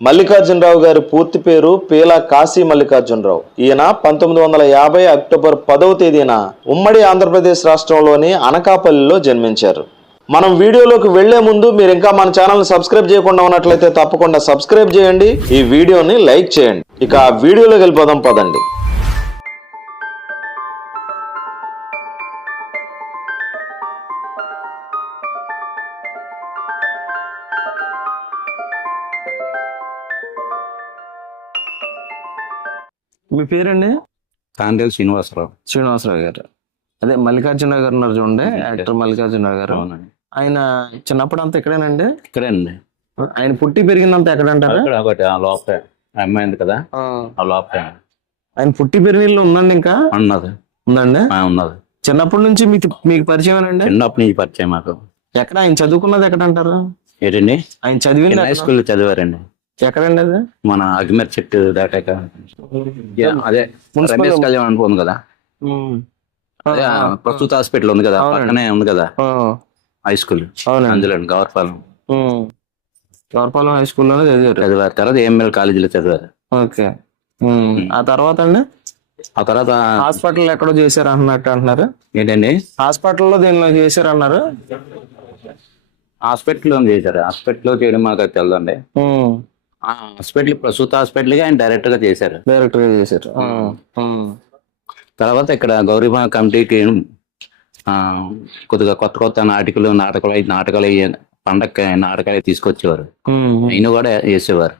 మల్లికార్జునరావు గారి పూర్తి పేరు పీలా కాశీ మల్లికార్జునరావు. ఈయన పంతొమ్మిది వందల యాభై అక్టోబర్ పదవ తేదీన ఉమ్మడి ఆంధ్రప్రదేశ్ రాష్ట్రంలోని అనకాపల్లిలో జన్మించారు. మనం వీడియోలోకి వెళ్ళే ముందు మీరు ఇంకా మన ఛానల్ సబ్స్క్రైబ్ చేయకుండా ఉన్నట్లయితే తప్పకుండా సబ్స్క్రైబ్ చేయండి. ఈ వీడియోని లైక్ చేయండి. ఇక ఆ వీడియోలోకి వెళ్ళిపోదాం పదండి. మీ పేరండి? తాండేలు శ్రీనివాసరావు. శ్రీనివాసరావు గారు. అదే మల్లికార్జున గారు ఉన్నారు చూడండి యాక్టర్ మల్లికార్జున గారు. అవునండి. ఆయన చిన్నప్పుడు అంతా ఇక్కడేనండి. ఇక్కడే అండి ఆయన పుట్టి పెరిగినంత ఎక్కడంటారా? ఒకటి ఆ లోపే. ఆ అమ్మాయి ఉంది కదా? ఆ. లోపే. ఆయన పుట్టి పెరిగిన ఉందండి ఇంకా? ఉన్నది. ఉందండి? ఆ, ఉన్నది. చిన్నప్పటి నుంచి మీకు మీకు పరిచయం అండి చిన్నప్పటి నుంచి పరిచయం మాకు. ఎక్కడ? ఆయన చదువుకున్నది ఎక్కడంటారు? ఏంటండి? ఆయన చదివింది హై ఎక్కడ? స్కూల్ చదివారండి. ఎక్కడండి అది మన అగ్మర్ చెట్టు దాటాక. అదే రమేష్ కళ్యాణ్ అనుకో ఉంది కదా? ప్రస్తుత హాస్పిటల్ ఉంది కదా. పక్కనే ఉంది కదా? హై స్కూల్ అందులో గవర్పాలెం. ఉమ్. గోర్పాలెం హై స్కూల్లోనే చదివారు. చదివారు తర్వాత ఏఎంఎల్ కాలేజీలో చదివారు. ఓకే. ఆ తర్వాత అండి? ఆ తర్వాత హాస్పిటల్ ఎక్కడో చేశారు అన్నట్టు అంటున్నారు. ఏంటండి? హాస్పిటల్లో దీనిలో చేశారు అన్నారు? హాస్పిటల్లో చేశారు. హాస్పిటల్లో చేయడం మాకు అది తెలదండి ఆ హాస్పిటల్ హాస్పిటల్గా ఆయన డైరెక్ట్గా చేశారు డైరెక్టర్గా చేశారు. తర్వాత ఇక్కడ గౌరీమా కమిటీకి కొద్దిగా కొత్త కొత్త నాటికలు నాటకాలు నాటకాలు అయ్యి పండగ నాటకాలు తీసుకొచ్చేవారు. ఆయన కూడా వేసేవారు.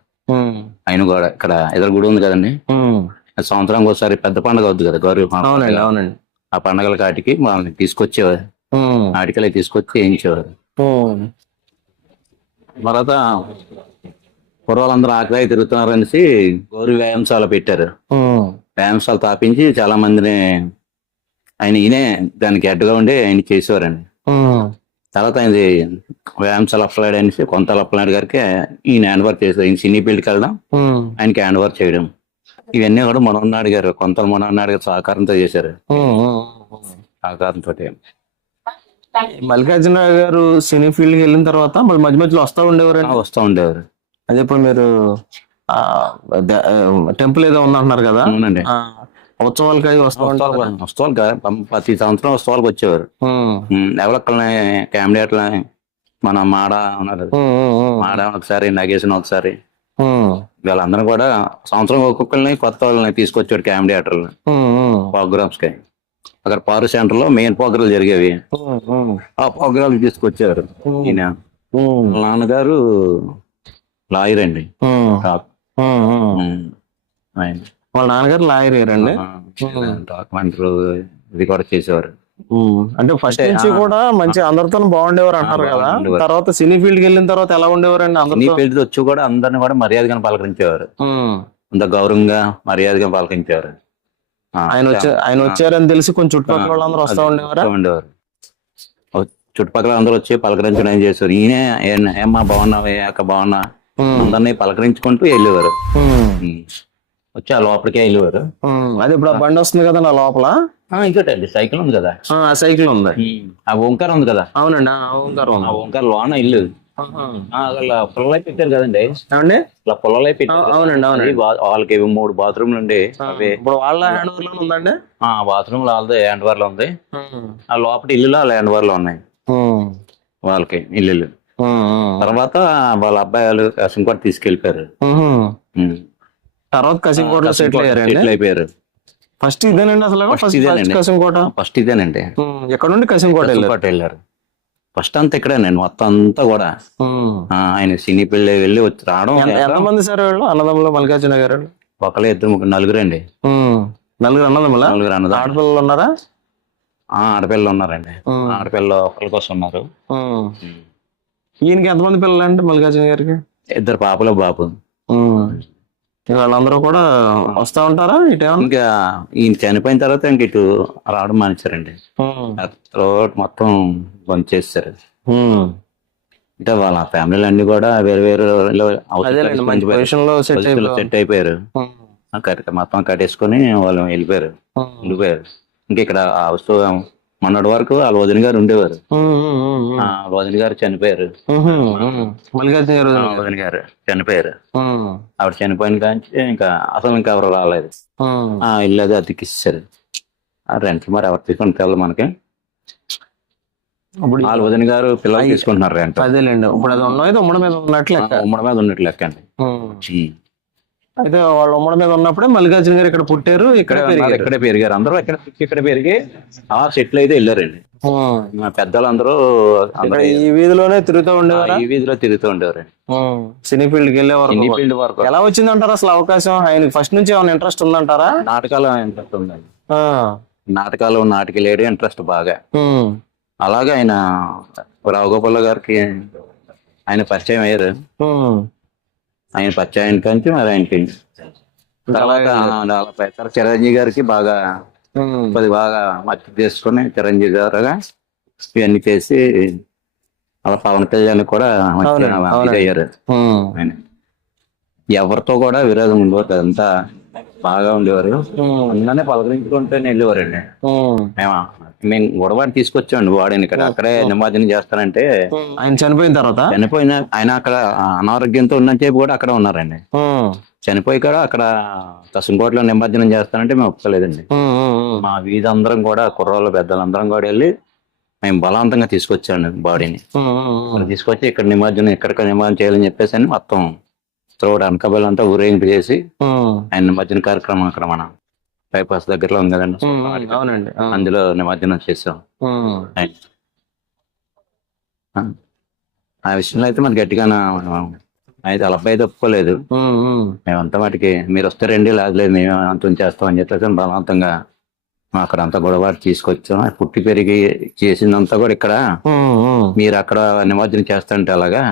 ఆయన కూడా ఇక్కడ ఎదురు గుడి ఉంది కదండి ఉమ్. సంవత్సరానికి ఒకసారి పెద్ద పండుగ అవుతుంది కదా గౌరీ అవునండి అవునండి ఆ పండగల కాటికి మనల్ని తీసుకొచ్చేవారు. నాటికలు తీసుకొచ్చి వేయించేవారు. తర్వాత కుర్రాళ్ళందరూ ఆకలి తిరుగుతున్నారు అనేసి గౌరీ వ్యాయామశాల పెట్టారు. వ్యాయామశాల తాపించి చాలా మందిని ఆయన ఈయనే దానికి అడ్డుగా ఉండి ఆయన చేసేవారండి. తర్వాత ఆయనది వ్యాయామశాల అప్లైడ్ అనేసి కొంత అప్లైడ్ గారికి ఈయన హ్యాండ్ వర్క్ చేశారు ఈయన సినీ ఫీల్డ్కి వెళ్ళడం. ఆయనకి హ్యాండ్ వర్క్ చేయడం ఇవన్నీ కూడా మనోన్నాడు గారు కొంత మనోన్నాడు గారు సహకారంతో చేశారు. సహకారంతో మల్లికార్జున గారు సినీ ఫీల్డ్కి వెళ్ళిన తర్వాత మళ్ళీ మధ్య మధ్యలో వస్తా ఉండేవారండి వస్తూ ఉండేవారు అదే ఇప్పుడు మీరు టెంపుల్ ఏదో ఉందంటున్నారు కదా అవునండి ఉత్సవాలకి వస్తూ ప్రతి సంవత్సరం వస్తువులకు వచ్చేవారు. ఎవరికల్ని కామెడీ మన మాడ ఉన్నారు. మాడ ఒకసారి నగేసిన ఒకసారి. వీళ్ళందరూ కూడా సంవత్సరం ఒక్కొక్కరిని కొత్త వాళ్ళని తీసుకొచ్చాడు. ఉమ్. ప్రోగ్రామ్స్కి అక్కడ పారు సెంటర్లో మెయిన్ ప్రోగ్రాలు జరిగేవి. ఆ ప్రోగ్రాలు తీసుకొచ్చారు ఈయన నాన్నగారు లాయర్ అండి. ఆయన. వాళ్ళ నాన్నగారు లాయర్ అండి డాక్యుమెంటరీ ఇది కూడా చేసేవారు. అంటే ఫస్ట్ నుంచి కూడా మంచి అందరితో బాగుండేవారు అంటారు కదా. తర్వాత సినీ ఫీల్డ్కి వెళ్ళిన తర్వాత ఎలా ఉండేవారండి నీ అందరితో పెళ్ళి వచ్చి కూడా అందరిని కూడా మర్యాదగా పలకరించేవారు. అంత గౌరవంగా మర్యాదగా పలకరించేవారు. ఆయన వచ్చే ఆయన వచ్చారని తెలిసి కొంచెం చుట్టుపక్కల వాళ్ళందరూ వస్తా ఉండేవారా? ఉండేవారు. చుట్టుపక్కల అందరూ వచ్చి పలకరించడం ఏం చేసేవారు? ఈయన "ఏం- ఏమ్మా బాగున్నావు ఏ అక్క బాగున్నా. అందరినీ పలకరించుకుంటూ వెళ్ళేవారు. వచ్చి ఆ లోపలికే వెళ్ళేవారు. అదే ఇప్పుడు ఆ బండి వస్తుంది కదా నా లోపల ఆ, ఇంకోటండి సైకిల్ ఉంది కదా ఆ ఆ సైకిల్ ఉంది ఆ ఓంకారం ఉంది కదా అవునండి ఆ ఓంకారం ఆ ఉంది. ఓంకారం లోన ఇల్లు. ఆ, పుల్లలై పెట్టారు కదండి ఏమండి ఇలా పుల్లలై పెట్టారు ఆ, అవునండి, అవునండి. వాళ్ళకి ఇవి మూడు బాత్రూమ్లు ఉండి ఆ, అవి ఇప్పుడు వాళ్ళ హ్యాండ్ ఓవర్లోనే ఉందండి ఆ బాత్రూమ్ వాళ్ళది హ్యాండ్ వార్లో ఉంది. ఆ లోపల ఇల్లులో హ్యాండ్ వార్లో ఉన్నాయి. వాళ్ళకి ఇల్లు ఉమ్. ఉమ్. తర్వాత వాళ్ళ అబ్బాయి వాళ్ళు కసింకోట తీసుకెళ్ళిపోయారు. తర్వాత కసింకోటలో సెటిల్ అయిపోయారు ఫస్ట్ ఇదేనండి అసలు? ఫస్ట్ ఇదేనండి. కసింకోట ఫస్ట్ ఇదేనండి. ఎక్కడ నుండి కసింకోట వెళ్ళారు? కసింకోట వెళ్ళారు. ఫస్ట్ అంతా ఇక్కడేనండి మొత్తం అంతా కూడా. ఆయన సినీ పెళ్ళి వెళ్ళి వచ్చి రావడం ఎంత- ఎంతమంది సార్ వీళ్ళు? అన్నదమ్ములు మల్లికార్జున గారు ఒకళ్ళు ఇద్దరు ముగ్గురు నలుగురు అండి. నలుగురు అన్నదమ్ముల? నలుగురు అన్నదా ఆడపిల్లలు ఉన్నారా? ఆ, ఆడపిల్లలు ఉన్నారండి. ఉమ్. ఆడపిల్లలు ఒకరి కోసం ఉన్నారు. ఈయనకి ఎంతమంది పిల్లలు అండి మల్లికార్జున గారికి? ఇద్దరు పాపలు బాబు. వాళ్ళందరూ కూడా వస్తా ఉంటారా ఇటేమన్నా ఇంకా ఈయన చనిపోయిన తర్వాత ఇంక ఇటు రావడం మానేశారండి. మొత్తం బంద్ చేస్తారు. అంటే వాళ్ళ ఫ్యామిలీలు అన్ని కూడా వేరు వేరు సెట్ అయిపోయి సెట్ అయిపోయారు. మొత్తం కట్టేసుకొని వాళ్ళు వెళ్ళిపోయారు. ఉండిపోయారు ఇంకా ఇక్కడ హౌస్ మొన్నటి వరకు వాళ్ళ వదిన గారు ఉండేవారు. ఆ, వదిన గారు చనిపోయారు. వదిన గారు చనిపోయారు. ఆవిడ చనిపోయిన కాంచి ఇంకా అసలు ఇంకా ఎవరు రాలేదు. ఆ ఇల్లు అది అద్దెకిచ్చారు ఆ రెంట్ మరి ఎవరు తీసుకుని తెల్ల మనకి? ఇప్పుడు వాళ్ళ వదిన గారు పిల్లలు తీసుకుంటున్నారు రెంట్ అదేలేండి ఇప్పుడు అది ఉన్నది ఉమ్మడి మీద ఉన్నట్లు ఉమ్మడి మీద ఉన్నట్టు లెక్క అండి. ఉమ్. అయితే వాళ్ళు ఉమ్మడి మీద ఉన్నప్పుడే మల్లికార్జున గారు ఇక్కడ పుట్టారు ఇక్కడ ఇక్కడే పెరిగారు. అందరూ ఇక్కడ ఇక్కడ పెరిగి ఆ సెటిల్ అయితే వెళ్ళారండి. మా పెద్దలు అందరూ అందరూ ఈ వీధిలోనే తిరుగుతూ ఉండేవారా? ఈ వీధిలో తిరుగుతూ ఉండేవారండి. ఉమ్. సినీ ఫీల్డ్కి వెళ్ళే ఇన్ని వరకు ఫీల్డ్ వరకు. ఎలా వచ్చిందంటారా అసలు అవకాశం? ఆయనకి ఫస్ట్ నుంచి ఏమైనా ఇంట్రెస్ట్ ఉందంటారా? నాటకాలు ఇంట్రెస్ట్ ఉందండి. నాటకాలు నాటకాలు ఇంట్రెస్ట్ బాగా. అలాగే ఆయన రావుగోపాల్ గారికి ఆయన పరిచయం అయ్యారు. ఆయన పరిచయం కంచి మరి ఆయనకి తర్వాత ఆ, నలభై తర్వాత చిరంజీవి గారికి బాగా. అది బాగా మట్టి చేసుకుని చిరంజీవి గారుగా ఇవన్నీ చేసి అలా పవన్ కళ్యాణ్ కూడా. అయ్యారు. ఆయన ఎవరితో కూడా విరోధం ఉండేవారు అంతా బాగా ఉండేవారు. అందులోనే పలకరించుకుంటే వెళ్ళేవారండి. మేము. మేము గొడవని తీసుకొచ్చాండి వాడిని ఇక్కడ. అక్కడే నిమజ్జనం చేస్తానంటే ఆయన చనిపోయిన తర్వాత? చనిపోయిన ఆయన అక్కడ అనారోగ్యంతో ఉన్నని చెప్పి కూడా అక్కడ ఉన్నారండి. చనిపోయి కూడా అక్కడ కసంకోటలో నిమజ్జనం చేస్తానంటే మేము ఒప్పుకోలేదండి. మా వీధి అందరం కూడా కుర్రోళ్ళ పెద్దలందరం కూడా వెళ్ళి మేము బలవంతంగా తీసుకొచ్చాను బాడీని. తీసుకొచ్చి ఇక్కడ నిమజ్జనం ఇక్కడ నిమజ్జనం చేయాలని చెప్పేసి అని మొత్తం త్రోడ్ అనకబల్ అంతా ఊరేగింపు చేసి. ఆయన నిమజ్జన కార్యక్రమం అక్కడ మన బైపాస్ దగ్గరలో ఉంది కదండి. అవునండి. అందులో నిమజ్జనం చేసాం. ఆ. విషయంలో అయితే మరి గట్టిగా అయితే అబ్బాయి తప్పుకోలేదు. మేమంతా వాటికి మీరు వస్తే రండి లేదు మేము అంతం చేస్తాం అని చెప్పేసి బలవంతంగా అక్కడ అంతా గొడవ తీసుకొచ్చాం పుట్టి పెరిగి చేసిందంతా కూడా ఇక్కడ. మీరు అక్కడ నిమజ్జనం చేస్తుంటే అలాగా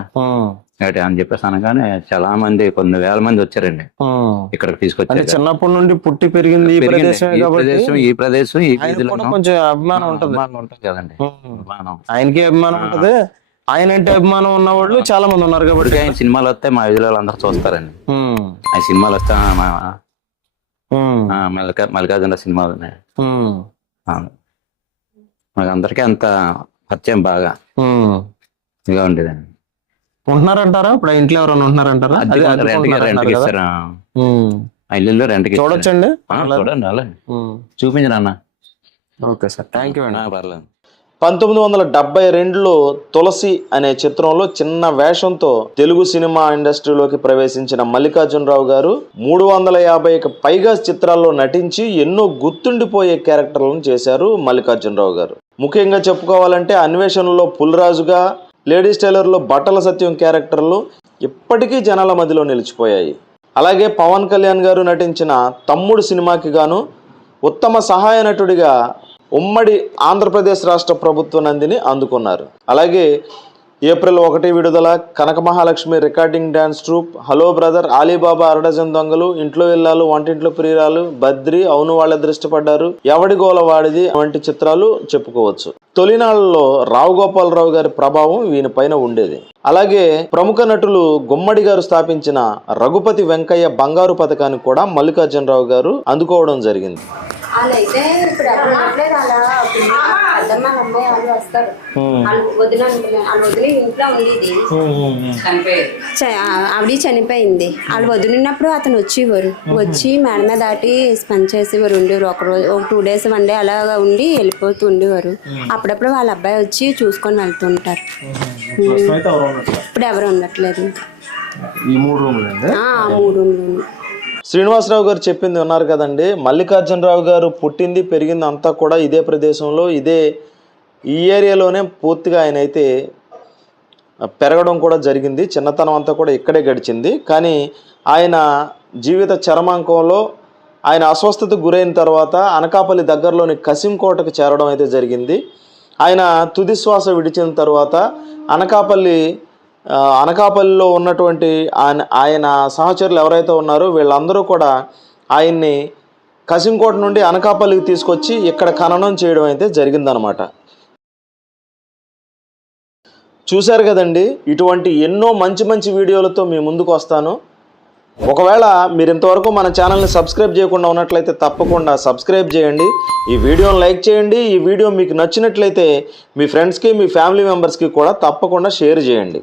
అని చెప్పేసి అనగానే చాలా మంది కొన్ని వేల మంది వచ్చారండి. ఇక్కడికి తీసుకొచ్చారు. చిన్నప్పటి నుండి పుట్టి పెరిగింది ఈ ప్రదేశం ఈ ప్రదేశం ఈ కొంచెం అభిమానం ఉంటది. అభిమానం ఉంటుంది కదండి. అభిమానం. ఆయనకి అభిమానం ఉంటది. ఆయన అంటే అభిమానం ఉన్న వాళ్ళు చాలా మంది ఉన్నారు కాబట్టి. ఆయన సినిమాలు వస్తే మా వీధిలో అందరూ చూస్తారండి. ఆ సినిమాలు వస్తే మల్లికా మల్లికార్జున సినిమాలు ఉన్నాయి. మాకు అందరికీ అంత పరిచయం బాగా. ఇదిగా ఉండేదండి. ఉంటున్నారంటారా ఇప్పుడు ఇంట్లో ఎవరైనా ఉంటున్నారంటారా? ఇల్లు రెంట్కి. చూడొచ్చండి. చూడండి అలా. చూపించరా అన్న? Okay sir. థ్యాంక్ యూ అండి ఆ, పర్లేదు. పంతొమ్మిది వందల డెబ్బై రెండులో తులసి అనే చిత్రంలో చిన్న వేషంతో తెలుగు సినిమా ఇండస్ట్రీలోకి ప్రవేశించిన మల్లికార్జునరావు గారు మూడు వందల యాభైకి పైగా చిత్రాల్లో నటించి ఎన్నో గుర్తుండిపోయే క్యారెక్టర్లను చేశారు మల్లికార్జునరావు గారు. ముఖ్యంగా చెప్పుకోవాలంటే అన్వేషణలో పుల్రాజుగా లేడీస్ టైలర్లో బట్టల సత్యం క్యారెక్టర్లు ఇప్పటికీ జనాల మధ్యలో నిలిచిపోయాయి. అలాగే పవన్ కళ్యాణ్ గారు నటించిన తమ్ముడు సినిమాకి గాను ఉత్తమ సహాయ నటుడిగా ఉమ్మడి ఆంధ్రప్రదేశ్ రాష్ట్ర ప్రభుత్వ నందిని అందుకున్నారు. అలాగే ఏప్రిల్ ఒకటి విడుదల Kanaka Mahalakshmi recording dance troupe hello brother Alibaba అరడజన్ దొంగలు ఇంట్లో ఇల్లాలు వంటింట్లో ప్రియురాలు బద్రి అవును వాళ్ళ దృష్టిపడ్డారు ఎవడి గోల వాడిది వంటి చిత్రాలు చెప్పుకోవచ్చు. తొలినాళ్ళలో రావు గోపాలరావు గారి ప్రభావం వీని పైన ఉండేది. అలాగే ప్రముఖ నటులు గుమ్మడి గారు స్థాపించిన రఘుపతి వెంకయ్య బంగారు పథకాన్ని కూడా మల్లికార్జునరావు గారు అందుకోవడం జరిగింది. వాళ్ళైతే ఇప్పుడు ఎవరు అలా పెద్దమ్మ అమ్మాయి వాళ్ళు వస్తారు. వాళ్ళు వదిన అనుకున్నారు వాళ్ళ వదిలి ఇంట్లో ఉండేది. ఆవిడ చనిపోయింది. వాళ్ళు వదిలినప్పుడు అతను వచ్చేవారు. వచ్చి మేడ మీద దాటి స్పెండ్ చేసేవారు ఉండేవారు. ఒక రోజు ఒక టూ డేస్ వన్ డే అలాగా ఉండి వెళ్ళిపోతూ ఉండేవారు. అప్పుడప్పుడు వాళ్ళ అబ్బాయి వచ్చి చూసుకొని వెళ్తుంటారు ఇప్పుడు ఎవరు ఉండట్లేదు. ఈ మూడు రూములు అండి ఆ, ఆ మూడు రూమ్లు. శ్రీనివాసరావు గారు చెప్పింది ఉన్నారు కదండి. మల్లికార్జునరావు గారు పుట్టింది పెరిగింది అంతా కూడా ఇదే ప్రదేశంలో ఇదే ఈ ఏరియాలోనే పూర్తిగా ఆయన అయితే పెరగడం కూడా జరిగింది. చిన్నతనం అంతా కూడా ఇక్కడే గడిచింది. కానీ ఆయన జీవిత చరమాంకంలో ఆయన అస్వస్థతకు గురైన తర్వాత అనకాపల్లి దగ్గరలోని కసింకోటకు చేరడం అయితే జరిగింది. ఆయన తుది శ్వాస విడిచిన తర్వాత అనకాపల్లి అనకాపల్లిలో ఉన్నటువంటి ఆయన ఆయన సహచరులు ఎవరైతే ఉన్నారో వీళ్ళందరూ కూడా ఆయన్ని కసింకోట నుండి అనకాపల్లికి తీసుకొచ్చి ఇక్కడ ఖననం చేయడం అయితే జరిగిందనమాట. చూశారు కదండి ఇటువంటి ఎన్నో మంచి మంచి వీడియోలతో మీ ముందుకు వస్తాను. ఒకవేళ మీరు ఇంతవరకు మన ఛానల్ని సబ్స్క్రైబ్ చేయకుండా ఉన్నట్లయితే తప్పకుండా సబ్స్క్రైబ్ చేయండి. ఈ వీడియోని లైక్ చేయండి. ఈ వీడియో మీకు నచ్చినట్లయితే మీ ఫ్రెండ్స్కి మీ ఫ్యామిలీ మెంబర్స్కి కూడా తప్పకుండా షేర్ చేయండి.